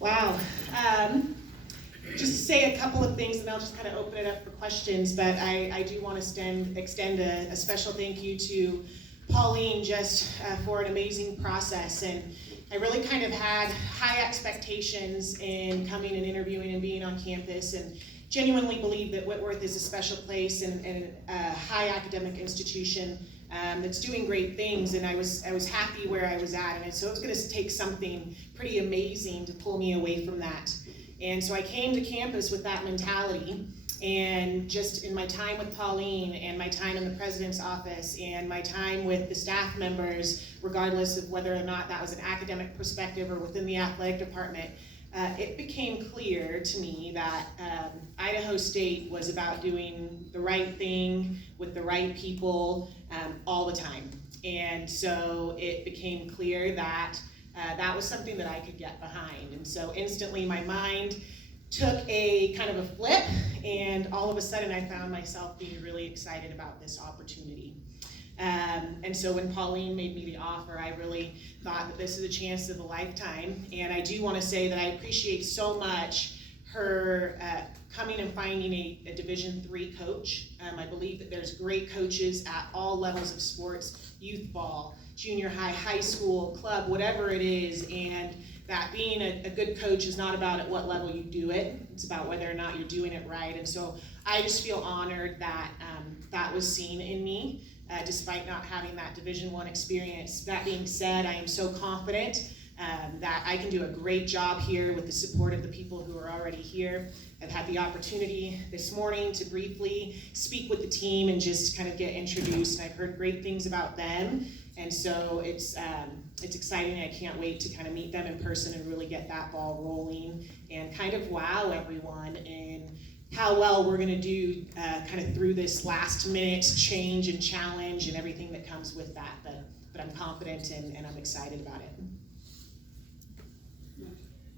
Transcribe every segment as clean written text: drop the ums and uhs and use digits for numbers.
Wow. Just to say a couple of things, and I'll just kind of open it up for questions, but I do want to extend a special thank you to Pauline just for an amazing process. And I really kind of had high expectations in coming and interviewing and being on campus, and genuinely believe that Whitworth is a special place and a high academic institution that's doing great things, and I was happy where I was at, and so it was going to take something pretty amazing to pull me away from that. And so I came to campus with that mentality, and just in my time with Pauline and my time in the president's office and my time with the staff members, regardless of whether or not that was an academic perspective or within the athletic department, it became clear to me that Idaho State was about doing the right thing with the right people all the time. And so it became clear that that was something that I could get behind. And so instantly my mind took a kind of a flip, and all of a sudden I found myself being really excited about this opportunity. And so when Pauline made me the offer, I really thought that this is a chance of a lifetime. And I do want to say that I appreciate so much her coming and finding a Division III coach. I believe that there's great coaches at all levels of sports, youth ball, junior high, high school, club, whatever it is, and that being a good coach is not about at what level you do it, it's about whether or not you're doing it right. And so I just feel honored that that was seen in me, despite not having that Division I experience. That being said, I am so confident that I can do a great job here with the support of the people who are already here. I've had the opportunity this morning to briefly speak with the team and just kind of get introduced, and I've heard great things about them. And so it's exciting. I can't wait to kind of meet them in person and really get that ball rolling and kind of wow everyone in how well we're going to do kind of through this last minute change and challenge and everything that comes with that. But I'm confident and I'm excited about it.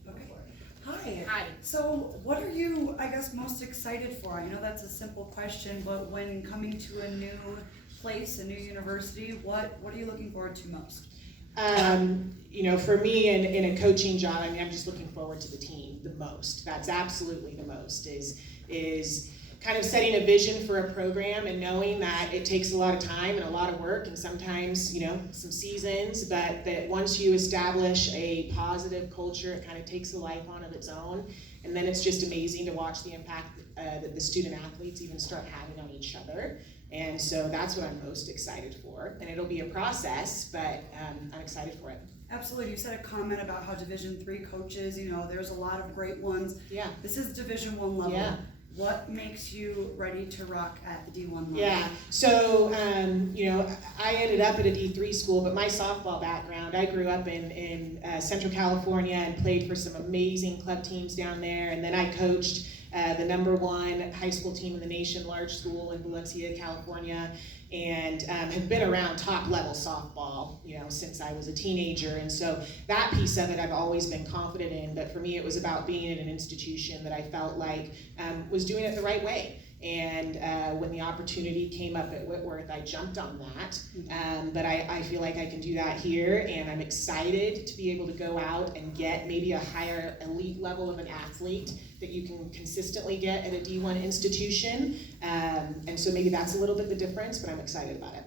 Okay. Hi. Hi. So what are you, I guess, most excited for? I know that's a simple question, but when coming to a new place, a new university, what are you looking forward to most? You know, for me in a coaching job, I mean, I'm just looking forward to the team the most. That's absolutely the most, is kind of setting a vision for a program and knowing that it takes a lot of time and a lot of work and sometimes, you know, some seasons, but that once you establish a positive culture, it kind of takes a life on of its own. And then it's just amazing to watch the impact that the student athletes even start having on each other. And so that's what I'm most excited for. And it'll be a process, but I'm excited for it. Absolutely. You said a comment about how Division III coaches, you know, there's a lot of great ones. Yeah. This is Division I level. Yeah. What makes you ready to rock at the D1 level? Yeah, so, you know, I ended up at a D3 school, but my softball background, I grew up in Central California and played for some amazing club teams down there, and then I coached the #1 high school team in the nation, large school in Valencia, California, and have been around top level softball, you know, since I was a teenager. And so that piece of it I've always been confident in, but for me it was about being in an institution that I felt like was doing it the right way. And when the opportunity came up at Whitworth, I jumped on that. But I feel like I can do that here, and I'm excited to be able to go out and get maybe a higher elite level of an athlete that you can consistently get at a D1 institution. And so maybe that's a little bit the difference, but I'm excited about it.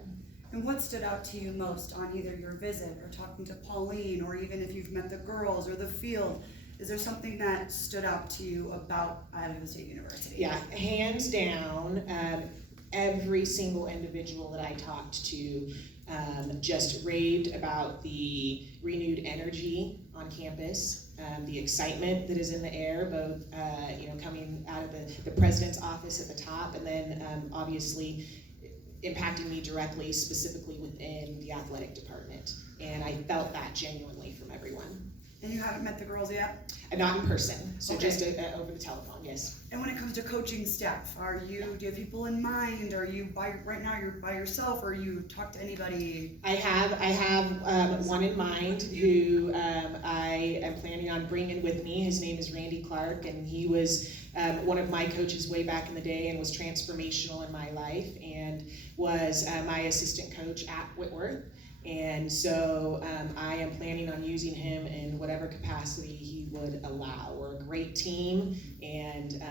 And what stood out to you most on either your visit or talking to Pauline, or even if you've met the girls or the field? Is there something that stood out to you about Idaho State University? Yeah, hands down, every single individual that I talked to just raved about the renewed energy on campus, the excitement that is in the air, both you know, coming out of the president's office at the top, and then obviously impacting me directly, specifically within the athletic department. And I felt that genuinely from everyone. And you haven't met the girls yet? Not in person, so Okay. just over the telephone, yes. And when it comes to coaching staff, do you have people in mind? Are you right now you're by yourself, or you talk to anybody? I have one in mind who I am planning on bringing with me. His name is Randy Clark, and he was one of my coaches way back in the day and was transformational in my life, and was my assistant coach at Whitworth. And so I am planning on using him in whatever capacity he would allow. We're a great team, and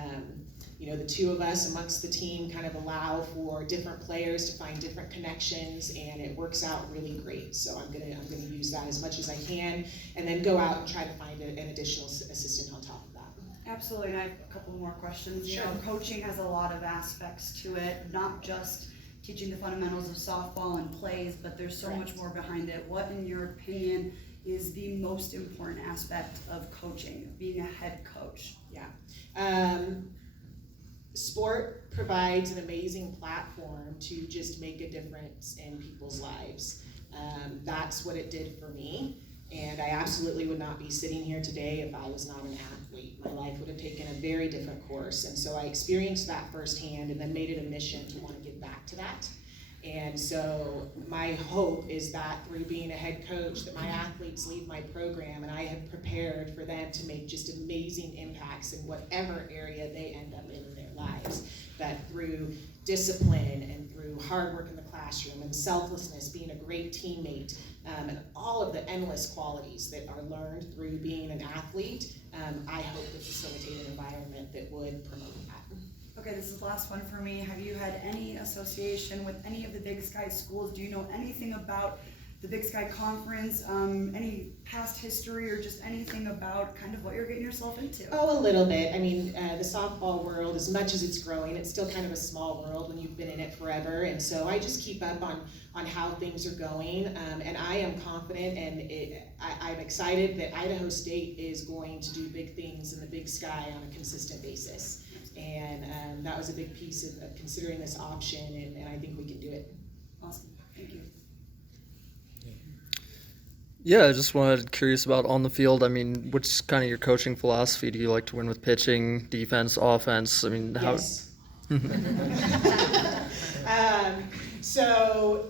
you know, the two of us amongst the team kind of allow for different players to find different connections, and it works out really great. So I'm gonna use that as much as I can, and then go out and try to find an additional assistant on top of that. Absolutely, and I have a couple more questions. Sure. You know, coaching has a lot of aspects to it, not just teaching the fundamentals of softball and plays, but there's so much more behind it. What, in your opinion, is the most important aspect of coaching, being a head coach? Yeah. Sport provides an amazing platform to just make a difference in people's lives. That's what it did for me. And I absolutely would not be sitting here today if I was not an athlete. My life would have taken a very different course. And so I experienced that firsthand and then made it a mission to want to give back to that. And so my hope is that through being a head coach, that my athletes leave my program and I have prepared for them to make just amazing impacts in whatever area they end up in their lives. That through discipline and through hard work in the classroom and selflessness, being a great teammate, and all of the endless qualities that are learned through being an athlete, I hope to facilitate an environment that would promote that. Okay, this is the last one for me. Have you had any association with any of the Big Sky schools? Do you know anything about the Big Sky Conference, any past history or just anything about kind of what you're getting yourself into? Oh, a little bit. I mean, the softball world, as much as it's growing, it's still kind of a small world when you've been in it forever. And so I just keep up on how things are going. And I am confident and I'm excited that Idaho State is going to do big things in the Big Sky on a consistent basis. And that was a big piece of considering this option, and I think we can do it. Awesome. Thank you. Yeah, I just wanted curious about on the field. I mean, what's kind of your coaching philosophy? Do you like to win with pitching, defense, offense? I mean, how? Yes. So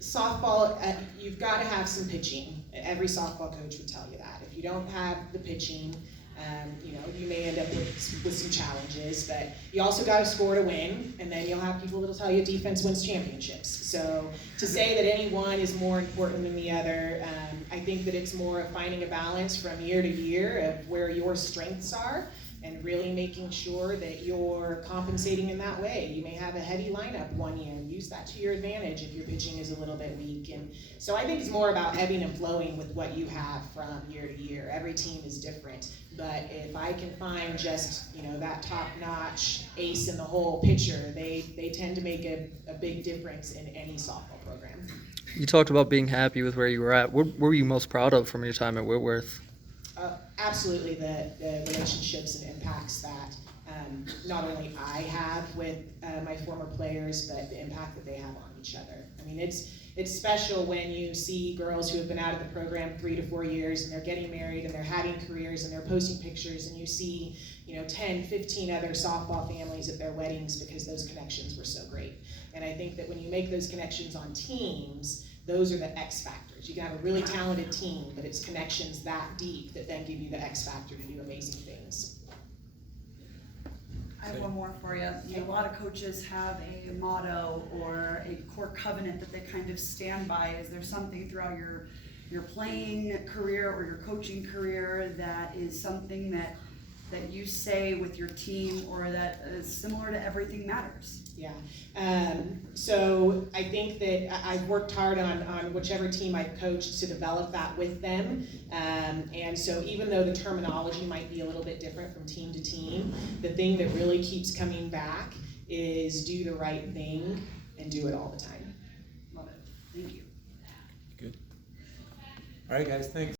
softball, you've got to have some pitching. Every softball coach would tell you that. If you don't have the pitching, you know, you may end up with some challenges, but you also got to score to win, and then you'll have people that'll tell you defense wins championships. So to say that any one is more important than the other, I think that it's more of finding a balance from year to year of where your strengths are and really making sure that you're compensating in that way. You may have a heavy lineup one year, use that to your advantage if your pitching is a little bit weak. And so I think it's more about ebbing and flowing with what you have from year to year. Every team is different, but if I can find just, you know, that top-notch ace in the hole pitcher, they tend to make a big difference in any softball program. You talked about being happy with where you were at. What were you most proud of from your time at Whitworth? Absolutely the relationships and impacts that not only I have with my former players, but the impact that they have on each other. I mean, it's special when you see girls who have been out of the program 3 to 4 years and they're getting married and they're having careers and they're posting pictures, and you see, you know, 10, 15 other softball families at their weddings because those connections were so great. And I think that when you make those connections on teams, those are the X factors. You can have a really talented team, but it's connections that deep that then give you the X factor to do amazing things. I have one more for you. A lot of coaches have a motto or a core covenant that they kind of stand by. Is there something throughout your playing career or your coaching career that is something that you say with your team, or that is similar to everything matters? Yeah. So I think that I've worked hard on whichever team I've coached to develop that with them. And so even though the terminology might be a little bit different from team to team, the thing that really keeps coming back is do the right thing and do it all the time. Love it. Thank you. Good. All right, guys, thanks.